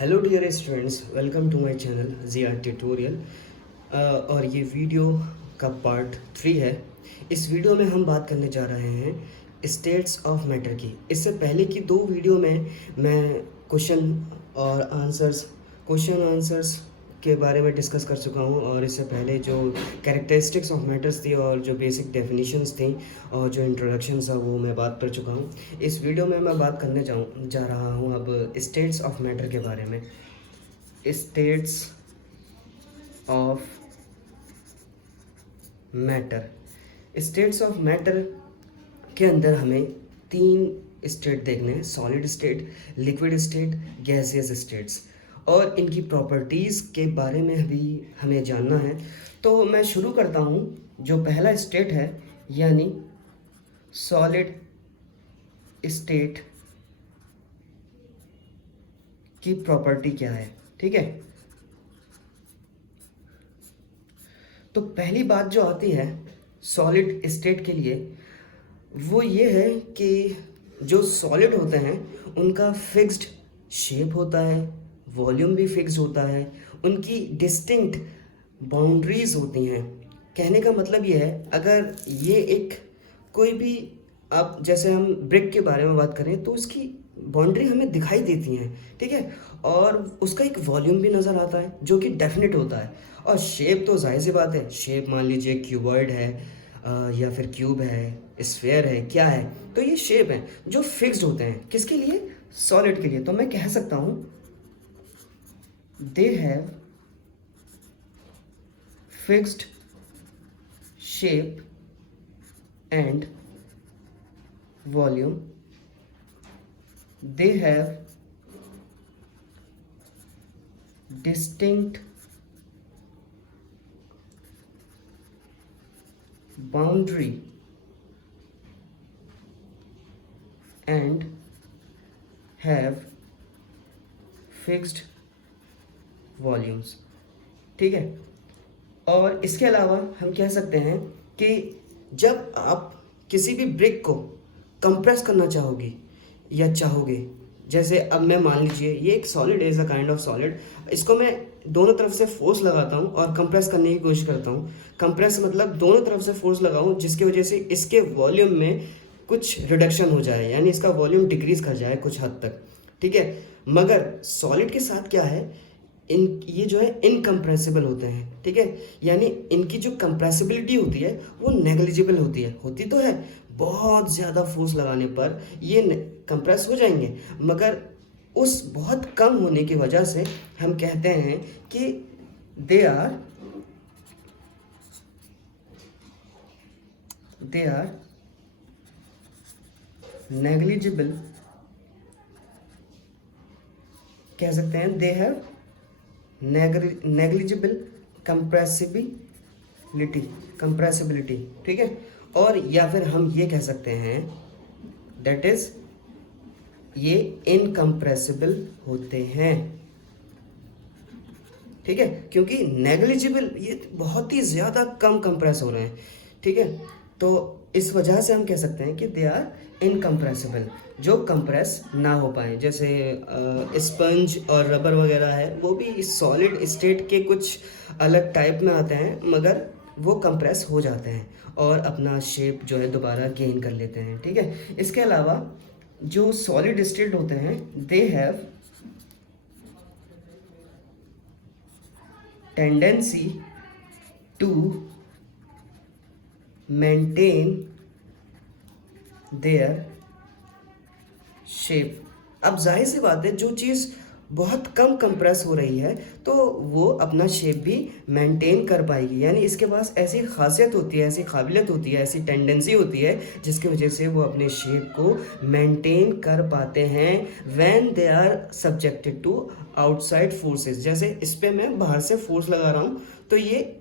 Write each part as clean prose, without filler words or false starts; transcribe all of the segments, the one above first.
Hello dear students, welcome to my channel Zia tutorial. और ये video का पार्ट 3 है। इस वीडियो में हम बात करने जा रहे हैं स्टेट्स ऑफ मैटर की। इससे पहले की 2 वीडियो में मैं क्वेश्चन आंसर्स के बारे में डिस्कस कर चुका हूँ, और इससे पहले जो कैरेक्टरिस्टिक्स ऑफ मैटर्स थी और जो बेसिक डेफिनेशंस थी और जो इंट्रोडक्शन था वो मैं बात कर चुका हूँ। इस वीडियो में मैं बात करने जा रहा हूँ अब स्टेट्स ऑफ मैटर के बारे में। States of matter, states of matter के अंदर हमें 3 स्टेट देखने हैं: solid state, liquid state, gaseous states, और इनकी प्रॉपर्टीज़ के बारे में भी हमें जानना है। तो मैं शुरू करता हूँ। जो पहला स्टेट है यानी सॉलिड स्टेट की प्रॉपर्टी क्या है, ठीक है। तो पहली बात जो आती है सॉलिड स्टेट के लिए वो ये है कि जो सॉलिड होते हैं उनका फिक्स्ड शेप होता है, वॉल्यूम भी फिक्स्ड होता है, उनकी डिस्टिंक्ट बाउंड्रीज होती हैं। कहने का मतलब ये है, अगर ये एक कोई भी, अब जैसे हम ब्रिक के बारे में बात करें तो उसकी बाउंड्री हमें दिखाई देती हैं, ठीक है, और उसका एक वॉल्यूम भी नज़र आता है जो कि डेफिनेट होता है। और शेप तो जाहिर सी बात है, शेप मान लीजिए क्यूबॉइड है या फिर क्यूब है, स्फेयर है, क्या है, तो ये शेप हैं जो फिक्स्ड होते हैं। किसके लिए? सॉलिड के लिए। तो मैं कह सकता हूँ they have fixed shape and volume, they have distinct boundary and have fixed volumes, ठीक है। और इसके अलावा हम कह सकते हैं कि जब आप किसी भी ब्रिक को कंप्रेस करना चाहोगे, जैसे अब मैं मान लीजिए ये एक solid is a kind of solid, इसको मैं दोनों तरफ से फोर्स लगाता हूँ और कंप्रेस करने की कोशिश करता हूँ। कंप्रेस मतलब दोनों तरफ से फोर्स लगाऊँ जिसकी वजह से इसके वॉल्यूम में कुछ रिडक्शन हो जाए, यानी इसका वॉल्यूम डिक्रीज कर जाए कुछ हद तक, ठीक है। मगर सॉलिड के साथ क्या है, ये जो है इनकम्प्रेसिबल होते हैं, ठीक है, यानी इनकी जो कंप्रेसिबिलिटी होती है वो नेग्लिजिबल होती तो है। बहुत ज़्यादा फोर्स लगाने पर ये कंप्रेस हो जाएंगे, मगर उस बहुत कम होने की वजह से हम कहते हैं कि दे आर नेग्लिजिबल, कह सकते हैं दे हैव नेग्लिजिबल कंप्रेसिबिलिटी, ठीक है। और या फिर हम ये कह सकते हैं दैट इज ये इनकम्प्रेसिबल होते हैं, ठीक है, क्योंकि नेग्लिजिबल ये बहुत ही ज़्यादा कम कंप्रेस हो रहे हैं, ठीक है। तो इस वजह से हम कह सकते हैं कि दे आर इनकम्प्रेसिबल, जो कंप्रेस ना हो पाए। जैसे स्पंज और रबर वगैरह है, वो भी सॉलिड स्टेट के कुछ अलग टाइप में आते हैं, मगर वो कंप्रेस हो जाते हैं और अपना शेप जो है दोबारा गेन कर लेते हैं, ठीक है। इसके अलावा जो सॉलिड स्टेट होते हैं they have tendency to maintain their shape. अब जाहिर सी बात है, जो चीज़ बहुत कम कंप्रेस हो रही है तो वो अपना शेप भी मेंटेन कर पाएगी, यानी इसके पास ऐसी खासियत होती है, ऐसी काबिलियत होती है, ऐसी टेंडेंसी होती है जिसकी वजह से वो अपने शेप को मेंटेन कर पाते हैं when they are subjected to outside forces. जैसे इस पर मैं बाहर से फोर्स लगा रहा हूँ तो ये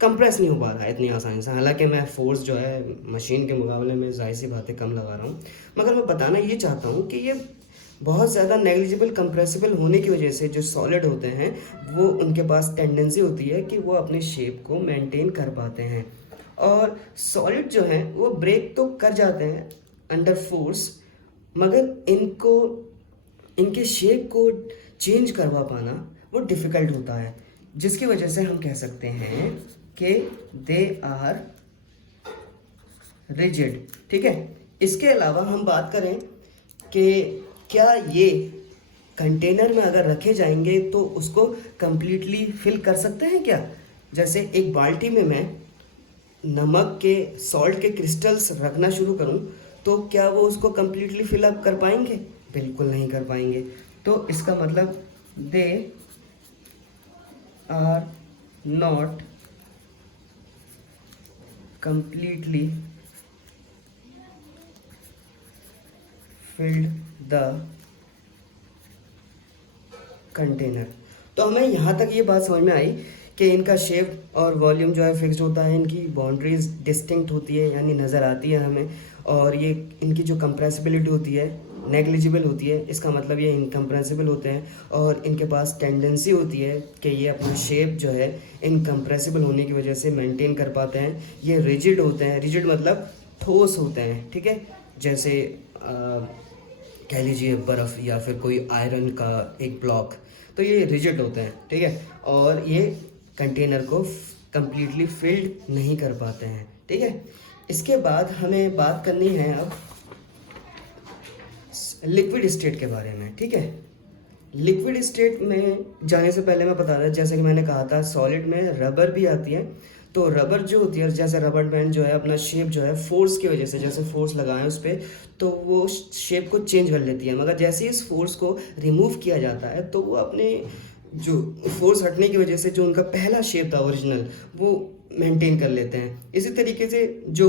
कंप्रेस नहीं हो पा रहा है इतनी आसानी से, हालांकि मैं फोर्स जो है मशीन के मुकाबले में जाहिर सी बातें कम लगा रहा हूँ, मगर मैं बताना ये चाहता हूँ कि ये बहुत ज़्यादा नेग्लिजिबल कंप्रेसिबल होने की वजह से जो सॉलिड होते हैं वो उनके पास टेंडेंसी होती है कि वो अपने शेप को मेंटेन कर पाते हैं। और सॉलिड जो हैं वो ब्रेक तो कर जाते हैं अंडर फोर्स, मगर इनके शेप को चेंज करवा पाना वो डिफ़िकल्ट होता है, जिसकी वजह से हम कह सकते हैं कि दे आर रिजिड। ठीक है, इसके अलावा हम बात करें कि क्या ये कंटेनर में अगर रखे जाएंगे तो उसको कंप्लीटली फिल कर सकते हैं क्या? जैसे एक बाल्टी में मैं नमक के सॉल्ट के क्रिस्टल्स रखना शुरू करूं तो क्या वो उसको कंप्लीटली फिल अप कर पाएंगे? बिल्कुल नहीं कर पाएंगे। तो इसका मतलब they are not completely filled the container. तो हमें यहाँ तक ये बात समझ में आई कि इनका शेप और वॉल्यूम जो है फिक्स्ड होता है, इनकी बाउंड्रीज डिस्टिंक्ट होती है यानी नज़र आती है हमें, और ये इनकी जो कंप्रेसिबिलिटी होती है नेग्लिजिबल होती है। इसका मतलब ये इनकम्प्रेसिबल होते हैं और इनके पास टेंडेंसी होती है कि ये अपना शेप जो है इनकम्प्रेसिबल होने की वजह से मेंटेन कर पाते हैं। ये रिजिड होते हैं, रिजिड मतलब ठोस होते हैं। ठीक है, जैसे कह लीजिए बर्फ़ या फिर कोई आयरन का एक ब्लॉक, तो ये रिजिड होते हैं। ठीक है, और ये कंटेनर को कंप्लीटली फिल्ड नहीं कर पाते हैं। ठीक है, इसके बाद हमें बात करनी है अब लिक्विड स्टेट के बारे में। ठीक है, लिक्विड स्टेट में जाने से पहले मैं बता रहा, जैसे कि मैंने कहा था सॉलिड में रबर भी आती है। तो रबर जो होती है, जैसे रबर बैंड जो है अपना शेप जो है फोर्स की वजह से, जैसे फोर्स लगाएं उस पर तो वो शेप को चेंज कर लेती है, मगर जैसे ही इस फोर्स को रिमूव किया जाता है तो वो अपने जो फोर्स हटने की वजह से जो उनका पहला शेप था ओरिजिनल वो मेंटेन कर लेते हैं। इसी तरीके से जो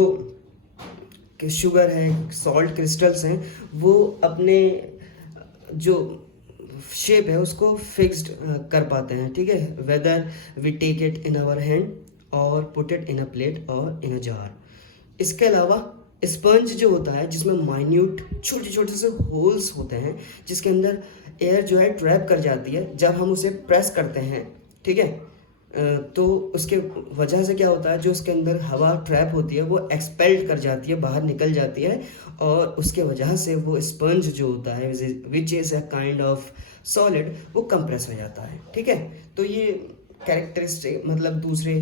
कि शुगर है, सॉल्ट क्रिस्टल्स हैं, वो अपने जो शेप है उसको फिक्स्ड कर पाते हैं। ठीक है, whether we take it in our hand और put it in a plate और इन अ जार। इसके अलावा स्पंज जो होता है जिसमें माइन्यूट छोटे छोटे से होल्स होते हैं जिसके अंदर एयर जो है ट्रैप कर जाती है जब हम उसे प्रेस करते हैं। ठीक है, तो उसके वजह से क्या होता है, जो उसके अंदर हवा ट्रैप होती है वो एक्सपेल्ड कर जाती है, बाहर निकल जाती है, और उसके वजह से वो स्पंज जो होता है which is a kind of solid वो कंप्रेस हो जाता है। ठीक है, तो ये कैरेक्टरिस्टिक मतलब दूसरे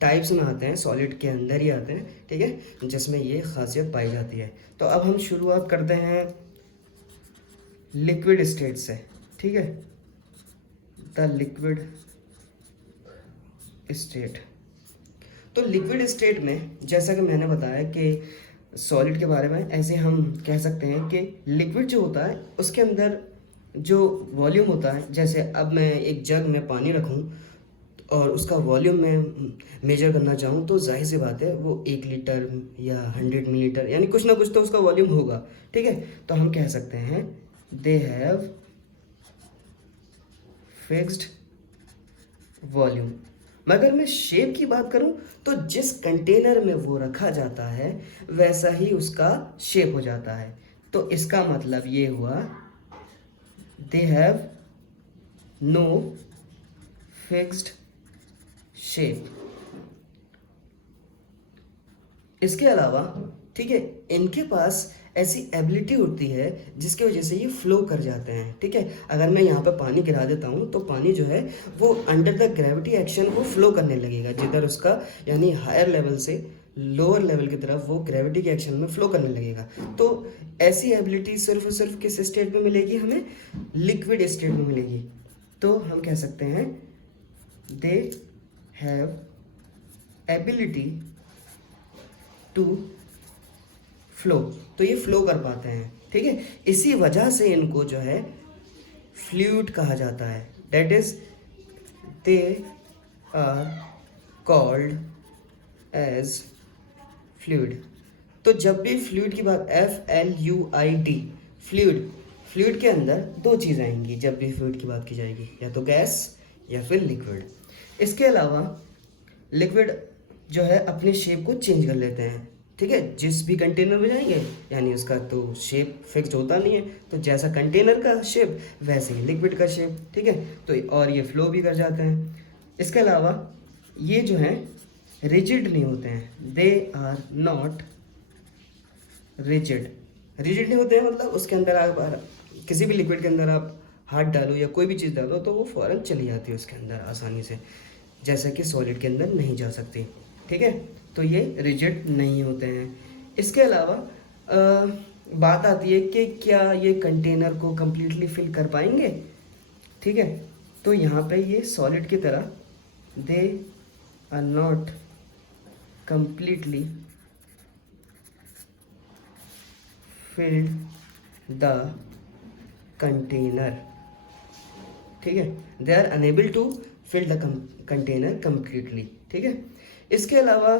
टाइप्स में आते हैं, सॉलिड के अंदर ही आते हैं। ठीक है, जिसमें ये खासियत पाई जाती है। तो अब हम शुरुआत करते हैं लिक्विड स्टेट से। ठीक है, द लिक्विड स्टेट। तो लिक्विड स्टेट में जैसा कि मैंने बताया कि सॉलिड के बारे में, ऐसे हम कह सकते हैं कि लिक्विड जो होता है उसके अंदर जो वॉल्यूम होता है, जैसे अब मैं एक जग में पानी रखूं और उसका वॉल्यूम मैं मेजर करना चाहूँ तो जाहिर सी बात है वो 1 लीटर या 100 मिलीलीटर यानी कुछ ना कुछ तो उसका वॉल्यूम होगा। ठीक है, तो हम कह सकते हैं दे हैव फिक्स्ड वॉल्यूम। मगर मैं शेप की बात करूं तो जिस कंटेनर में वो रखा जाता है वैसा ही उसका शेप हो जाता है। तो इसका मतलब ये हुआ they have no fixed shape. इसके अलावा ठीक है, इनके पास ऐसी एबिलिटी होती है जिसकी वजह से ये फ्लो कर जाते हैं। ठीक है, अगर मैं यहाँ पे पानी गिरा देता हूँ तो पानी जो है वो अंडर द ग्रेविटी एक्शन वो फ्लो करने लगेगा, जिधर उसका यानी हायर लेवल से लोअर लेवल की तरफ वो ग्रेविटी के एक्शन में फ्लो करने लगेगा। तो ऐसी एबिलिटी सिर्फ और सिर्फ किस स्टेट में मिलेगी, हमें लिक्विड स्टेट में मिलेगी। तो हम कह सकते हैं they have ability to flow. तो ये फ्लो कर पाते हैं। ठीक है, इसी वजह से इनको जो है फ्लूइड कहा जाता है। That is they are called as fluid. तो जब भी फ्लूइड की बात FLUID फ्लूइड, फ्लूइड के अंदर दो चीज़ें आएंगी जब भी फ्लूइड की बात की जाएगी, या तो गैस या फिर लिक्विड। इसके अलावा लिक्विड जो है अपने शेप को चेंज कर लेते हैं। ठीक है, जिस भी कंटेनर में जाएंगे यानी उसका तो शेप फिक्स्ड होता नहीं है, तो जैसा कंटेनर का शेप वैसे ही लिक्विड का शेप। ठीक है, तो और ये फ्लो भी कर जाते हैं। इसके अलावा ये जो हैं रिजिड नहीं होते हैं, they are not rigid. Rigid नहीं होते हैं मतलब उसके अंदर आप किसी भी लिक्विड के अंदर आप हाथ डालो या कोई भी चीज़ डालो तो वो फ़ौरन चली जाती है उसके अंदर आसानी से, जैसा कि सॉलिड के अंदर नहीं जा सकती। ठीक है, तो ये रिजिड नहीं होते हैं। इसके अलावा बात आती है कि क्या ये कंटेनर को कम्प्लीटली फिल कर पाएंगे। ठीक है, तो यहाँ पे ये सॉलिड की तरह they are not completely filled the container। ठीक है, they are unable to fill the container completely. ठीक है, इसके अलावा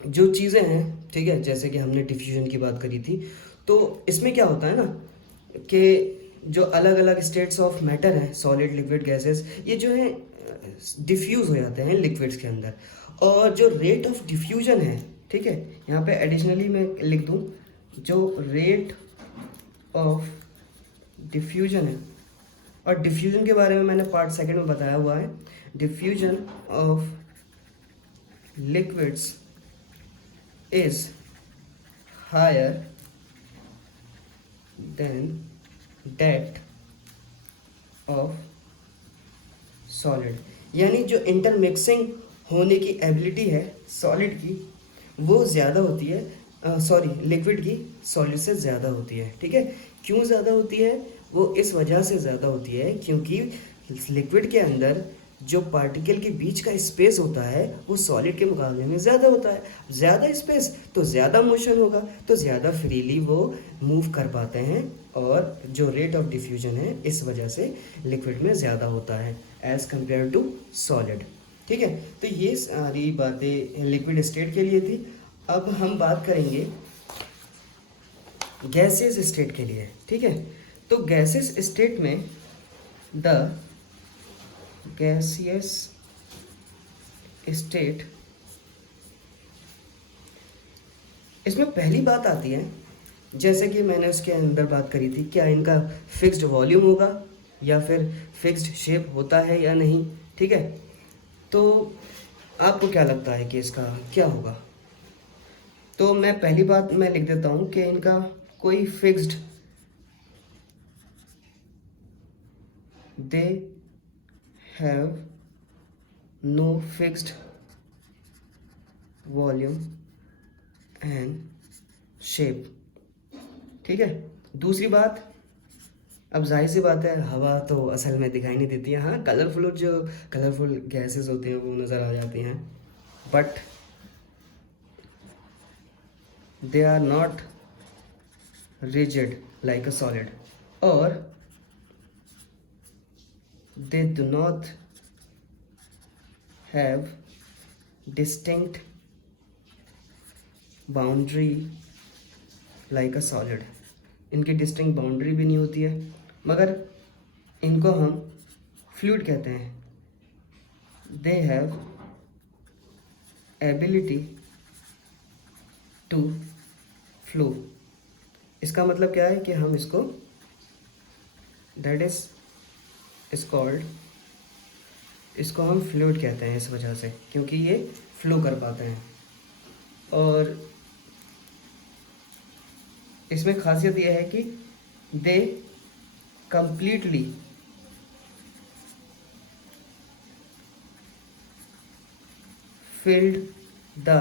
जो चीज़ें हैं, ठीक है, जैसे कि हमने डिफ्यूजन की बात करी थी, तो इसमें क्या होता है ना कि जो अलग अलग स्टेट्स ऑफ मैटर हैं, सॉलिड, लिक्विड, गैसेस, ये जो है डिफ्यूज़ हो जाते हैं लिक्विड्स के अंदर। और जो रेट ऑफ डिफ्यूजन है, ठीक है, यहाँ पे एडिशनली मैं लिख दूँ, जो रेट ऑफ डिफ्यूजन है, और डिफ्यूजन के बारे में मैंने पार्ट सेकंड में बताया हुआ है, diffusion of liquids is higher than that of solid. यानी जो इंटरमिक्सिंग होने की एबिलिटी है सॉलिड की, वो ज़्यादा होती है, लिक्विड की सॉलिड से ज़्यादा होती है। ठीक है, क्यों ज़्यादा होती है? वो इस वजह से ज़्यादा होती है क्योंकि लिक्विड के अंदर जो पार्टिकल के बीच का स्पेस होता है वो सॉलिड के मुकाबले में ज़्यादा होता है। ज़्यादा स्पेस तो ज़्यादा मोशन होगा, तो ज़्यादा फ्रीली वो मूव कर पाते हैं, और जो रेट ऑफ डिफ्यूजन है इस वजह से लिक्विड में ज़्यादा होता है एज़ कम्पेयर टू सॉलिड। ठीक है, तो ये सारी बातें लिक्विड स्टेट के लिए थी। अब हम बात करेंगे गैसेस स्टेट के लिए। ठीक है, तो गैसेस स्टेट में द गैसियस स्टेट, इसमें पहली बात आती है, जैसे कि मैंने उसके अंदर बात करी थी, क्या इनका फिक्स्ड वॉल्यूम होगा या फिर फिक्स्ड शेप होता है या नहीं। ठीक है, तो आपको क्या लगता है कि इसका क्या होगा? तो मैं पहली बात मैं लिख देता हूँ कि इनका कोई fixed, they have no fixed volume and shape. ठीक है, दूसरी बात, अब जाहिर सी बात है हवा तो असल में दिखाई नहीं देती है, हाँ कलरफुल गैसेस होते हैं वो नज़र आ जाती हैं, but they are not rigid like a solid, or they do not have distinct boundary like a solid। इनकी डिस्टिंक्ट बाउंड्री भी नहीं होती है, मगर इनको हम फ्लूइड कहते हैं। They have ability to flow. इसका मतलब क्या है कि हम इसको दैट इज कॉल्ड, इसको हम फ्लूइड कहते हैं इस वजह से क्योंकि ये फ्लो कर पाते हैं। और इसमें खासियत यह है कि दे कंप्लीटली फिल्ड द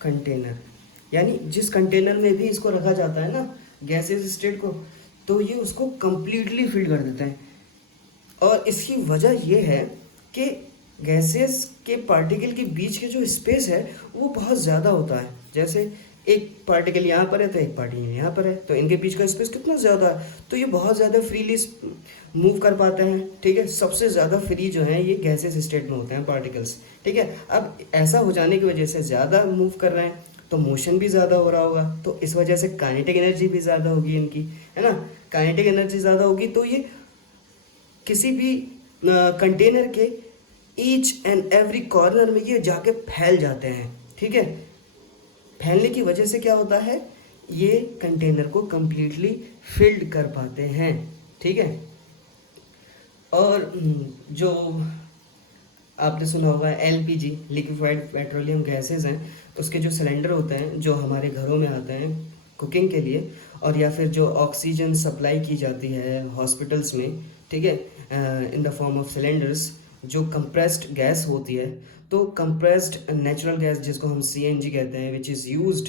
कंटेनर, यानी जिस कंटेनर में भी इसको रखा जाता है ना गैसेस स्टेट को, तो ये उसको कंप्लीटली फिल कर देते हैं। और इसकी वजह ये है कि गैसेस के पार्टिकल के बीच के जो स्पेस है वो बहुत ज़्यादा होता है। जैसे एक पार्टिकल यहाँ पर है तो एक पार्टिकल यहाँ पर है, तो इनके बीच का स्पेस कितना ज़्यादा है, तो ये बहुत ज़्यादा फ्रीली मूव कर पाते हैं। ठीक है, सबसे ज़्यादा फ्री जो है ये गैसेस स्टेट में होते हैं पार्टिकल्स। ठीक है, अब ऐसा हो जाने की वजह से ज़्यादा मूव कर रहे हैं तो मोशन भी ज़्यादा हो रहा होगा, तो इस वजह से काइनेटिक एनर्जी भी ज़्यादा होगी इनकी, है ना। काइनेटिक एनर्जी ज़्यादा होगी तो ये किसी भी कंटेनर के ईच एंड एवरी कॉर्नर में ये जाके फैल जाते हैं। ठीक है, फैलने की वजह से क्या होता है, ये कंटेनर को कंप्लीटली फिल्ड कर पाते हैं। ठीक है, और जो आपने सुना होगा LPG, लिक्विफाइड पेट्रोलियम गैसेस हैं, उसके जो सिलेंडर होते हैं जो हमारे घरों में आते हैं कुकिंग के लिए, और या फिर जो ऑक्सीजन सप्लाई की जाती है हॉस्पिटल्स में, ठीक है, in the form of cylinders, जो कंप्रेस्ड गैस होती है, तो कंप्रेस्ड नेचुरल गैस जिसको हम CNG कहते हैं, which is used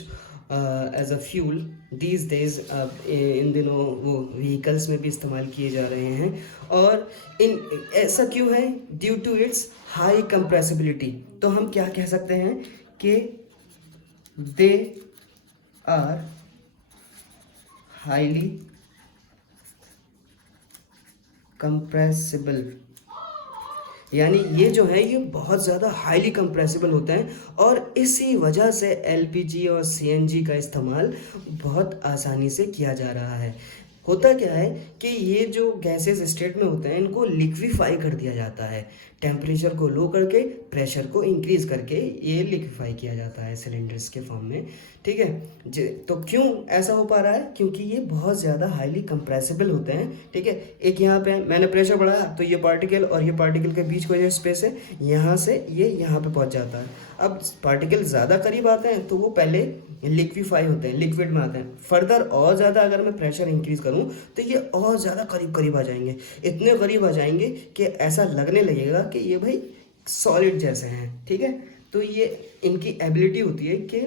as a fuel these days, इन दिनों वो व्हीकल्स में भी इस्तेमाल किए जा रहे हैं। और इन ऐसा क्यों है? Due to its high compressibility. तो हम क्या कह सकते हैं कि दे आर हाईली कंप्रेसिबल, यानी ये जो है ये बहुत ज़्यादा हाईली कंप्रेसिबल होते हैं, और इसी वजह से LPG और CNG का इस्तेमाल बहुत आसानी से किया जा रहा है। होता क्या है कि ये जो गैसेस स्टेट में होते हैं इनको लिक्विफाई कर दिया जाता है, टेम्परेचर को लो करके प्रेशर को इंक्रीज करके ये लिक्विफाई किया जाता है सिलेंडर्स के फॉर्म में, ठीक है। तो क्यों ऐसा हो पा रहा है? क्योंकि ये बहुत ज़्यादा हाईली कंप्रेसिबल होते हैं, ठीक है। एक यहाँ पे मैंने प्रेशर बढ़ाया तो ये पार्टिकल और ये पार्टिकल के बीच का जो स्पेस है यहाँ से ये यहाँ पे पहुँच जाता है। अब पार्टिकल ज़्यादा करीब आते हैं तो वो पहले लिक्विफाई होते हैं, लिक्विड में आते हैं। फर्दर और ज़्यादा अगर मैं प्रेशर इंक्रीज़ करूँ तो ये और ज़्यादा करीब करीब आ जाएंगे, इतने करीब आ जाएंगे कि ऐसा लगने लगेगा कि ये भाई सॉलिड जैसे हैं, ठीक है। तो ये इनकी एबिलिटी होती है कि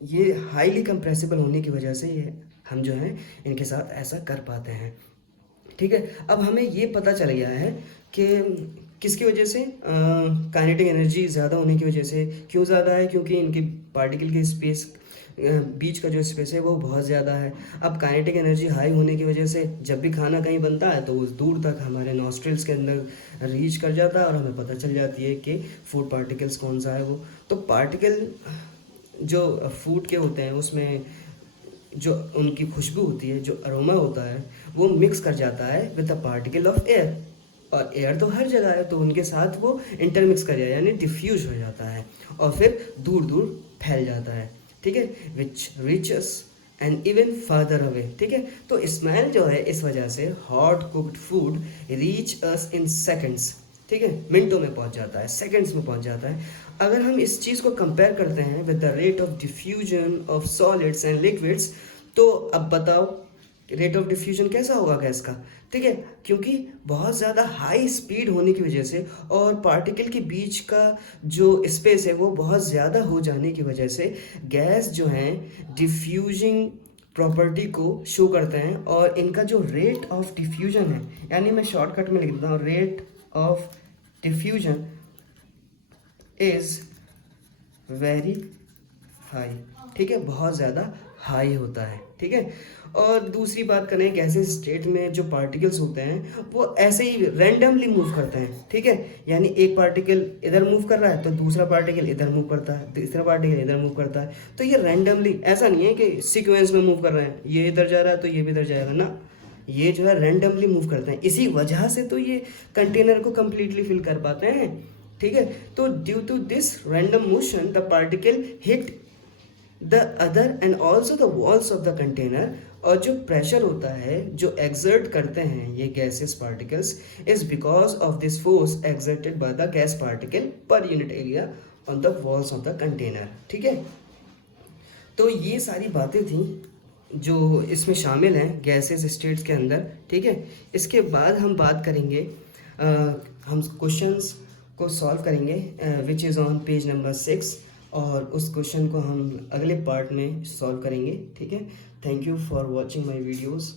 ये हाईली कंप्रेसिबल होने की वजह से ये हम जो है इनके साथ ऐसा कर पाते हैं, ठीक है। अब हमें ये पता चल गया है कि किसकी वजह से, काइनेटिक एनर्जी ज़्यादा होने की वजह से। क्यों ज़्यादा है? क्योंकि इनके पार्टिकल के स्पेस बीच का जो स्पेस है वो बहुत ज़्यादा है। अब काइनेटिक एनर्जी हाई होने की वजह से जब भी खाना कहीं बनता है तो उस दूर तक हमारे नॉस्ट्रिल्स के अंदर रीच कर जाता है और हमें पता चल जाती है कि फूड पार्टिकल्स कौन सा है वो। तो पार्टिकल जो फूड के होते हैं उसमें जो उनकी खुशबू होती है, जो अरोमा होता है, वो मिक्स कर जाता है with the particle of air, और एयर तो हर जगह है तो उनके साथ वो इंटरमिक्स कर जाए यानी डिफ्यूज हो जाता है और फिर दूर दूर फैल जाता है, ठीक है। Which reaches and even further away, ठीक है। तो स्मेल जो है इस वजह से hot cooked food reach us in seconds, ठीक है, मिनटों में पहुंच जाता है, सेकंड्स में पहुंच जाता है। अगर हम इस चीज़ को कंपेयर करते हैं with the rate of diffusion of solids and liquids, तो अब बताओ रेट ऑफ डिफ्यूजन कैसा होगा गैस का, ठीक है। क्योंकि बहुत ज़्यादा हाई स्पीड होने की वजह से और पार्टिकल के बीच का जो स्पेस है वो बहुत ज़्यादा हो जाने की वजह से गैस जो है डिफ्यूजिंग प्रॉपर्टी को शो करते हैं, और इनका जो रेट ऑफ डिफ्यूजन है, यानी मैं शॉर्टकट में लिख देता हूँ, rate of diffusion is very high, ठीक है, बहुत ज़्यादा हाई होता है, ठीक है। और दूसरी बात करें, गैसेस स्टेट में जो पार्टिकल्स होते हैं वो ऐसे ही रैंडमली मूव करते हैं, ठीक है। यानी एक पार्टिकल इधर मूव कर रहा है तो दूसरा पार्टिकल इधर मूव करता है, तीसरा पार्टिकल इधर मूव करता है। तो ये रैंडमली, ऐसा नहीं है कि सीक्वेंस में मूव कर रहे हैं, ये इधर जा रहा है तो ये भी इधर जाएगा ना, ये जो है रैंडमली मूव करते हैं। इसी वजह से तो ये कंटेनर को कम्प्लीटली फिल कर पाते हैं, ठीक है। तो due to this random motion the particle hit the other and also the walls of the container, और जो प्रेशर होता है जो एक्सर्ट करते हैं ये gases particles is because of this force exerted by the gas particle per unit area on the walls of the container, ठीक है। तो ये सारी बातें थी जो इसमें शामिल हैं गैसेस स्टेट्स के अंदर, ठीक है। इसके बाद हम बात करेंगे, हम क्वेश्चंस को सॉल्व करेंगे which is on page number 6, और उस क्वेश्चन को हम अगले पार्ट में सॉल्व करेंगे, ठीक है। Thank you for watching my videos.